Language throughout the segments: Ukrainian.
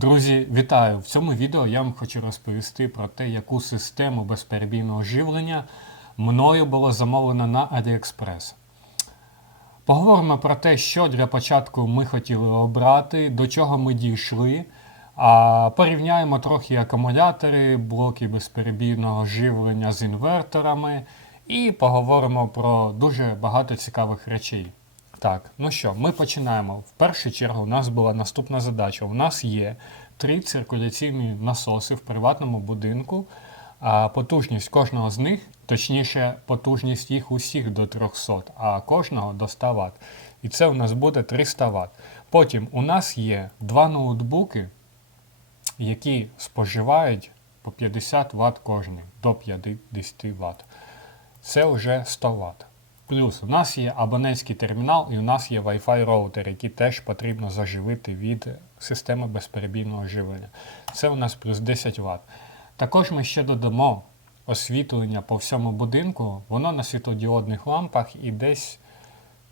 Друзі, вітаю! В цьому відео я вам хочу розповісти про те, яку систему безперебійного живлення мною було замовлено на AliExpress. Поговоримо про те, що для початку ми хотіли обрати, до чого ми дійшли. А порівняємо трохи акумулятори, блоки безперебійного живлення з інверторами, і поговоримо про дуже багато цікавих речей. Так, ну що, ми починаємо. В першу чергу у нас була наступна задача. У нас є три циркуляційні насоси в приватному будинку. А потужність кожного з них, точніше, потужність їх усіх до 300, а кожного до 100 Вт. І це у нас буде 300 Вт. Потім у нас є два ноутбуки, які споживають по 50 Вт кожний, до 50 Вт. Це вже 100 Вт. Плюс у нас є абонентський термінал і у нас є Wi-Fi роутер, який теж потрібно заживити від системи безперебійного живлення. Це у нас плюс 10 Вт. Також ми ще додамо освітлення по всьому будинку. Воно на світлодіодних лампах і десь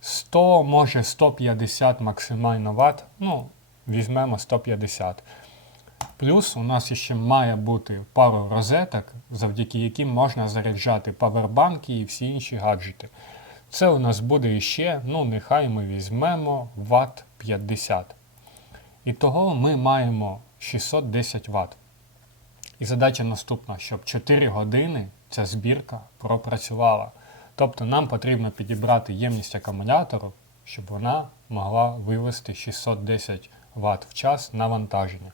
100, може 150 максимально Вт. Ну, візьмемо 150. Плюс у нас ще має бути пару розеток, завдяки яким можна заряджати павербанки і всі інші гаджети. Це у нас буде іще, ну нехай ми візьмемо Вт 50. І того ми маємо 610 Вт. І задача наступна, щоб 4 години ця збірка пропрацювала. Тобто нам потрібно підібрати ємність акумулятору, щоб вона могла вивести 610 Вт в час навантаження.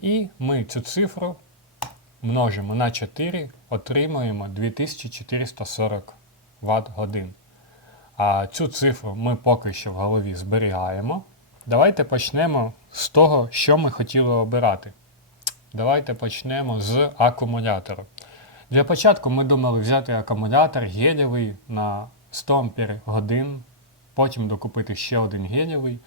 І ми цю цифру множимо на 4, отримуємо 2440 Вт годин. А цю цифру ми поки що в голові зберігаємо. Давайте почнемо з того, що ми хотіли обирати. Давайте почнемо з акумулятора. Для початку ми думали взяти акумулятор гелєвий на 100 Ампер годин, потім докупити ще один гелєвий.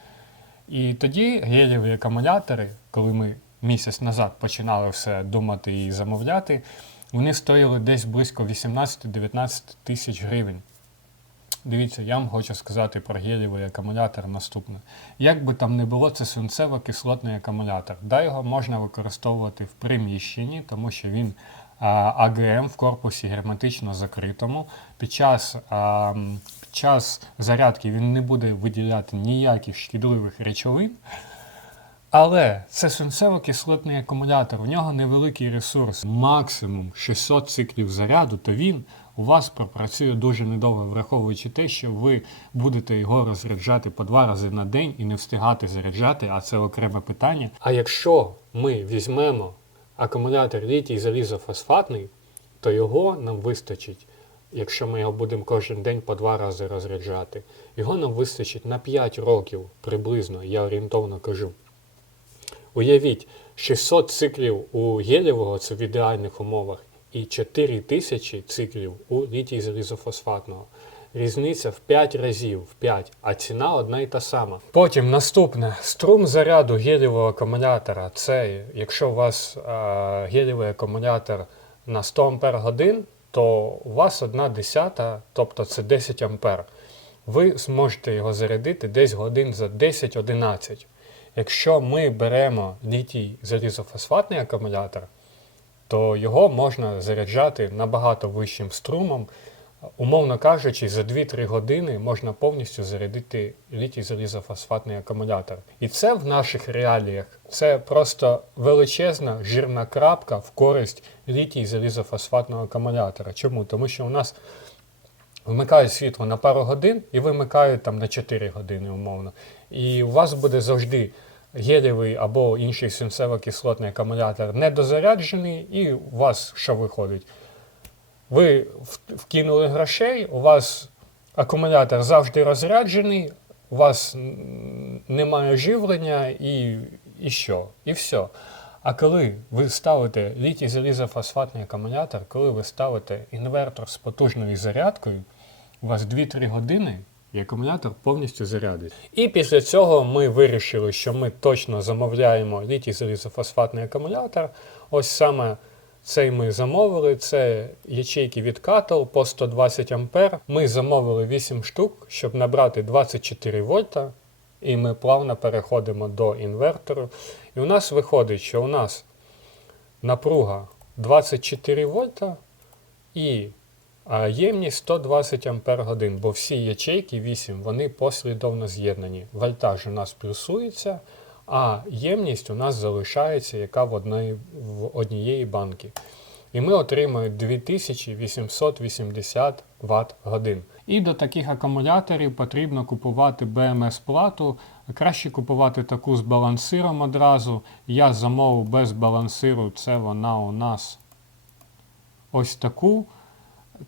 І тоді гелєві акумулятори, коли ми місяць назад починали все думати і замовляти, вони стоїли десь близько 18-19 тисяч гривень. Дивіться, я вам хочу сказати про гелєвий акумулятор наступне. Як би там не було, це свинцево-кислотний акумулятор. Да, його можна використовувати в приміщенні, тому що він АГМ в корпусі герметично закритому. Під час, а, під час зарядки він не буде виділяти ніяких шкідливих речовин. Але це свинцево-кислотний акумулятор, у нього невеликий ресурс, максимум 600 циклів заряду, то він у вас пропрацює дуже недовго, враховуючи те, що ви будете його розряджати по два рази на день і не встигати заряджати, а це окреме питання. А якщо ми візьмемо акумулятор літій залізофосфатний, то його нам вистачить. Якщо ми його будемо кожен день по два рази розряджати, його нам вистачить на 5 років приблизно, я орієнтовно кажу. Уявіть, 600 циклів у гелєвого це в ідеальних умовах, і 4000 циклів у літій залізофосфатного. Різниця в 5 разів, в 5, а ціна одна і та сама. Потім наступне струм заряду гелєвого акумулятора. Це якщо у вас а, гелєвий акумулятор на 100 Ампер годин, то у вас одна десята, тобто це 10 Ампер. Ви зможете його зарядити десь годин за 10-11. Якщо ми беремо літій залізофосфатний акумулятор, то його можна заряджати набагато вищим струмом. Умовно кажучи, за 2-3 години можна повністю зарядити літій залізофосфатний акумулятор. І це в наших реаліях це просто величезна жирна крапка в користь літій залізофосфатного акумулятора. Чому? Тому що у нас вимикають світло на пару годин і вимикають там на 4 години умовно. І у вас буде завжди гелєвий або інший свинцево-кислотний акумулятор недозаряджений, і у вас що виходить? Ви вкинули грошей, у вас акумулятор завжди розряджений, у вас немає живлення і, і що? І все. А коли ви ставите літій залізофосфатний акумулятор, коли ви ставите інвертор з потужною зарядкою, у вас 2-3 години і акумулятор повністю зарядить. І після цього ми вирішили, що ми точно замовляємо літій залізофосфатний акумулятор. Ось саме цей ми замовили. Це ячейки від Cattle по 120 А. Ми замовили 8 штук, щоб набрати 24 вольта. І ми плавно переходимо до інвертору. І у нас виходить, що у нас напруга 24 вольта і ємність 120 ампер годин, бо всі ячейки 8 вони послідовно з'єднані. Вольтаж у нас плюсується, а ємність у нас залишається, яка в, одної, в однієї банки. І ми отримуємо 2880 Вт годин. І до таких акумуляторів потрібно купувати БМС-плату. Краще купувати таку з балансиром одразу. Я замовив без балансиру, це вона у нас ось таку.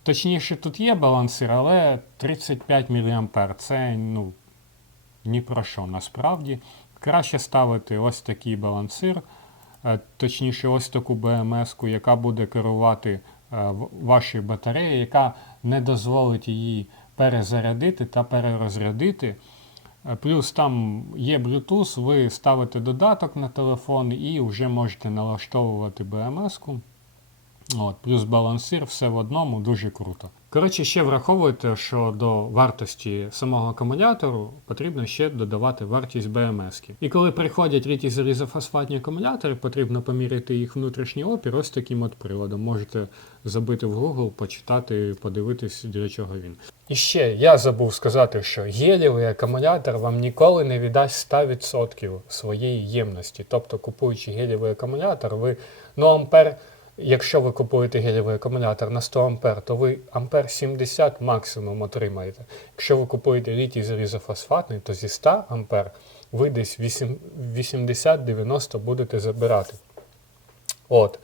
Точніше, тут є балансир, але 35 мА. Це ну, ні про що насправді. Краще ставити ось такий балансир, е, точніше, ось таку БМС-ку, яка буде керувати е, в- ваші батареї, яка не дозволить її перезарядити та перерозрядити. Е, Плюс там є Bluetooth, ви ставите додаток на телефон і вже можете налаштовувати БМС-ку. От, плюс балансир, все в одному, дуже круто. Коротше, ще враховуйте, що до вартості самого акумулятору потрібно ще додавати вартість БМС. І коли приходять літій залізофосфатні акумулятори, потрібно поміряти їх внутрішній опір ось таким от приладом. Можете забити в Google, почитати, подивитись, для чого він. І ще я забув сказати, що гелівий акумулятор вам ніколи не віддасть 100% своєї ємності. Тобто, купуючи гелівий акумулятор, ви ну ампер. Якщо ви купуєте гелєвий акумулятор на 100 ампер, то ви ампер 70 максимум отримаєте. Якщо ви купуєте літій залізофосфатний, то зі 100 ампер ви десь 80-90 будете забирати. От.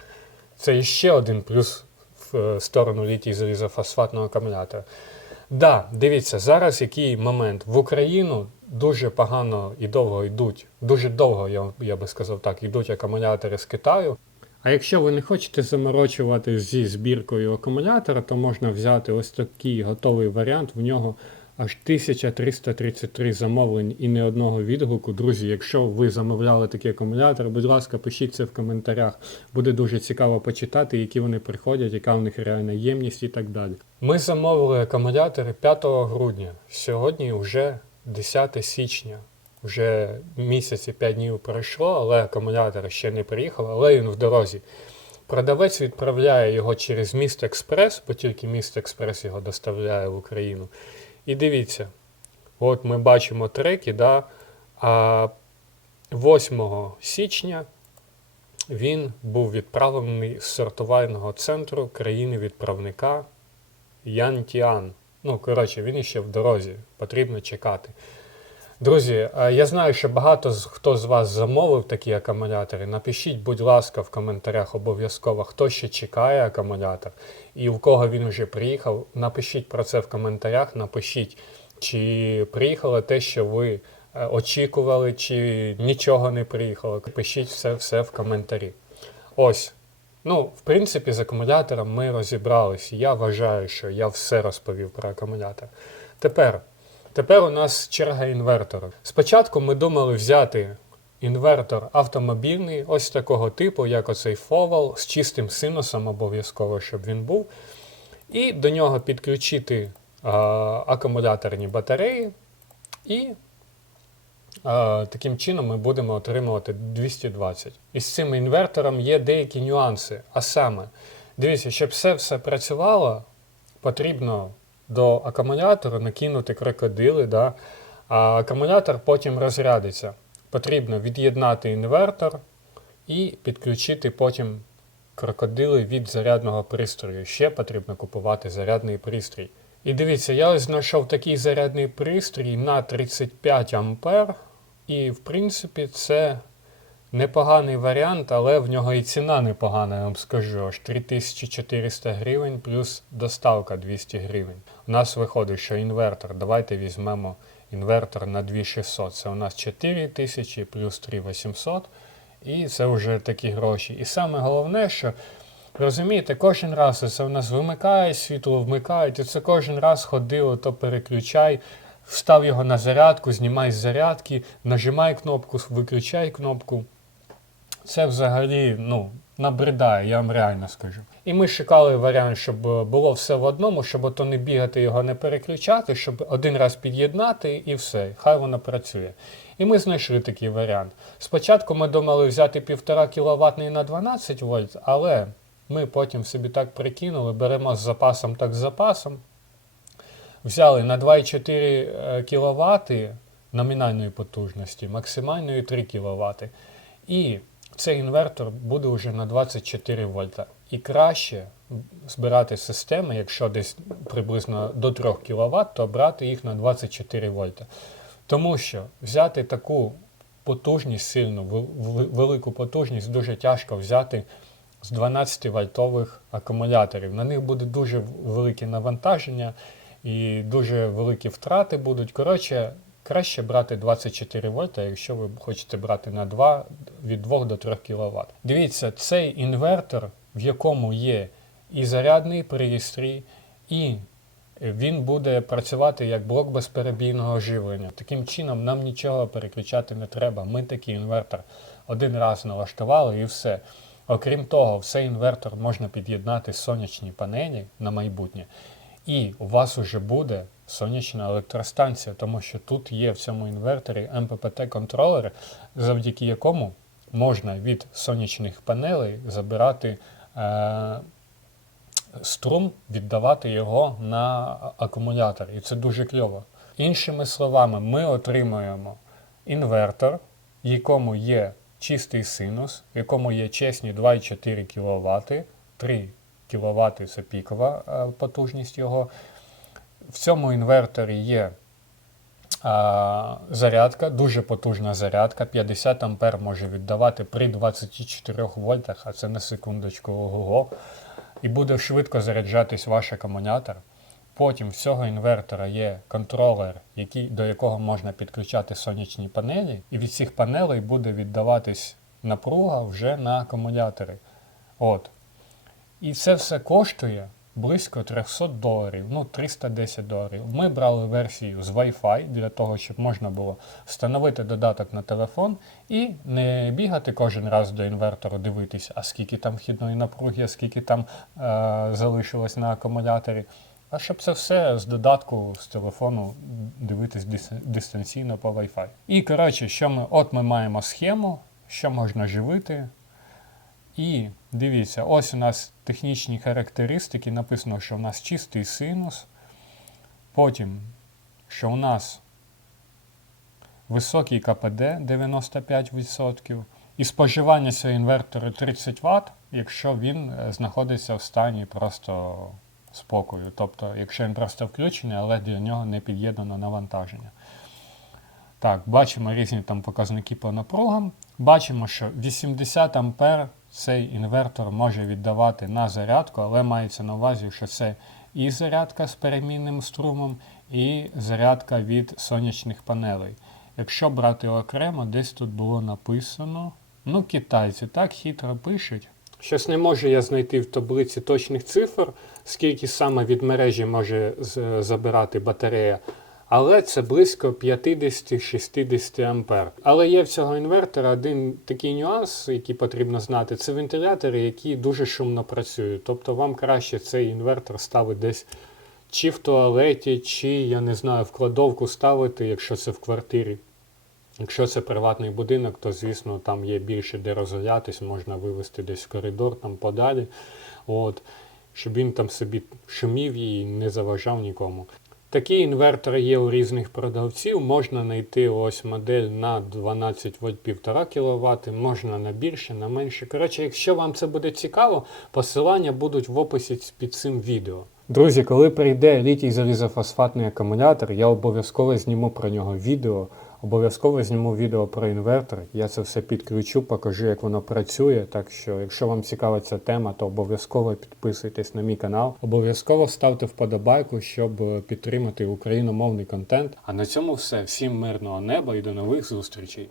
Це ще один плюс в е, сторону літій залізофосфатного акумулятора. Да, дивіться, зараз який момент. В Україну дуже погано і довго йдуть, дуже довго, я, я би сказав так, йдуть акумулятори з Китаю. А якщо ви не хочете заморочувати зі збіркою акумулятора, то можна взяти ось такий готовий варіант. В нього аж 1333 замовлень і не одного відгуку. Друзі, якщо ви замовляли такий акумулятор, будь ласка, пишіть це в коментарях. Буде дуже цікаво почитати, які вони приходять, яка в них реальна ємність і так далі. Ми замовили акумулятори 5 грудня. Сьогодні вже 10 січня. Вже місяць і 5 днів пройшло, але акумулятор ще не приїхав, але він в дорозі. Продавець відправляє його через міст Експрес, бо тільки міст Експрес його доставляє в Україну. І дивіться, от ми бачимо треки, да, а 8 січня він був відправлений з сортувального центру країни-відправника Янтіан. Ну, коротше, він іще в дорозі, потрібно чекати. Друзі, я знаю, що багато хто з вас замовив такі акумулятори. Напишіть, будь ласка, в коментарях обов'язково, хто ще чекає акумулятор і у кого він вже приїхав. Напишіть про це в коментарях. Напишіть, чи приїхало те, що ви е, очікували, чи нічого не приїхало. Пишіть все, все в коментарі. Ось. Ну, в принципі, з акумулятором ми розібрались. Я вважаю, що я все розповів про акумулятор. Тепер. Тепер у нас черга інвертору. Спочатку ми думали взяти інвертор автомобільний, ось такого типу, як оцей Фовал, з чистим синусом обов'язково, щоб він був. І до нього підключити а, акумуляторні батареї. І а, таким чином ми будемо отримувати 220. І з цим інвертором є деякі нюанси. А саме, дивіться, щоб все все працювало, потрібно до акумулятора накинути крокодили, да? а акумулятор потім розрядиться. Потрібно від'єднати інвертор і підключити потім крокодили від зарядного пристрою. Ще потрібно купувати зарядний пристрій. І дивіться, я знайшов такий зарядний пристрій на 35 ампер. І, в принципі, це непоганий варіант, але в нього і ціна непогана, я вам скажу. Аж 3400 гривень плюс доставка 200 гривень. У нас виходить, що інвертор. Давайте візьмемо інвертор на 2600. Це у нас 4000 плюс 3800. І це вже такі гроші. І саме головне, що розумієте, кожен раз це у нас вимикає світло, вмикають, і це кожен раз ходило, то переключай. Встав його на зарядку, знімай з зарядки, нажимай кнопку, виключай кнопку. Це взагалі ну, набридає, я вам реально скажу. І ми шукали варіант, щоб е, було все в одному, щоб ото не бігати його не переключати, щоб один раз під'єднати і все, хай воно працює. І ми знайшли такий варіант. Спочатку ми думали взяти 1,5 кВт на 12 вольт, але ми потім собі так прикинули, беремо з запасом так з запасом. Взяли на 2,4 кВт номінальної потужності, максимальної 3 кВт. І цей інвертор буде вже на 24 вольта. І краще збирати системи, якщо десь приблизно до 3 кВт, то брати їх на 24 вольта. Тому що взяти таку потужність сильну, вел- вел- велику потужність дуже тяжко взяти з 12 вольтових акумуляторів. На них буде дуже велике навантаження і дуже великі втрати будуть. Коротше, краще брати 24 вольта, якщо ви хочете брати на 2, від 2 до 3 кВт. Дивіться, цей інвертор, в якому є і зарядний пристрій, і він буде працювати як блок безперебійного живлення. Таким чином, нам нічого переключати не треба. Ми такий інвертор один раз налаштували і все. Окрім того, в цей інвертор можна під'єднати сонячні панелі на майбутнє. І у вас вже буде сонячна електростанція, тому що тут є в цьому інверторі МППТ-контролер, завдяки якому можна від сонячних панелей забирати е, струм, віддавати його на акумулятор. І це дуже кльово. Іншими словами, ми отримуємо інвертор, якому є чистий синус, в якому є чесні 2,4 кВт, 3 кВт це пікова е, потужність його. В цьому інверторі є а, зарядка, дуже потужна зарядка. 50 А може віддавати при 24 вольтах, а це на секундочку ого. І буде швидко заряджатись ваш акумулятор. Потім в цього інвертора є контролер, який, до якого можна підключати сонячні панелі, і від цих панелей буде віддаватись напруга вже на акумулятори. От. І це все коштує близько 300 доларів, ну 310 доларів. Ми брали версію з Wi-Fi для того, щоб можна було встановити додаток на телефон і не бігати кожен раз до інвертору, дивитися, а скільки там вхідної напруги, а скільки там е- залишилось на акумуляторі. А щоб це все з додатку з телефону дивитись дис- дистанційно по Wi-Fi. І коротше, що ми, от ми маємо схему, що можна живити. І дивіться, ось у нас технічні характеристики. Написано, що у нас чистий синус. Потім, що у нас високий КПД 95%. І споживання цього інвертора 30 Вт, якщо він е, знаходиться в стані просто спокою. Тобто, якщо він просто включений, але для нього не під'єднано навантаження. Так, бачимо різні там показники по напругам. Бачимо, що 80 ампер цей інвертор може віддавати на зарядку, але мається на увазі, що це і зарядка з перемінним струмом, і зарядка від сонячних панелей. Якщо брати окремо, десь тут було написано. Ну, китайці так хитро пишуть. Щось не можу я знайти в таблиці точних цифр, скільки саме від мережі може забирати батарея. Але це близько 50-60 ампер. Але є в цього інвертора один такий нюанс, який потрібно знати, це вентилятори, які дуже шумно працюють. Тобто вам краще цей інвертор ставити десь чи в туалеті, чи, я не знаю, в кладовку ставити, якщо це в квартирі. Якщо це приватний будинок, то звісно там є більше де розгулятись, можна вивести десь в коридор там подалі, от, щоб він там собі шумів і не заважав нікому. Такі інвертори є у різних продавців. Можна знайти ось модель на 12 вольт 1,5 кВт, можна на більше, на менше. Коротше, якщо вам це буде цікаво, посилання будуть в описі під цим відео. Друзі, коли прийде літій залізофосфатний акумулятор, я обов'язково зніму про нього відео. Обов'язково зніму відео про інвертор. Я це все підключу, покажу, як воно працює. Так що, якщо вам цікава ця тема, то обов'язково підписуйтесь на мій канал. Обов'язково ставте вподобайку, щоб е, підтримати україномовний контент. А на цьому все. Всім мирного неба і до нових зустрічей.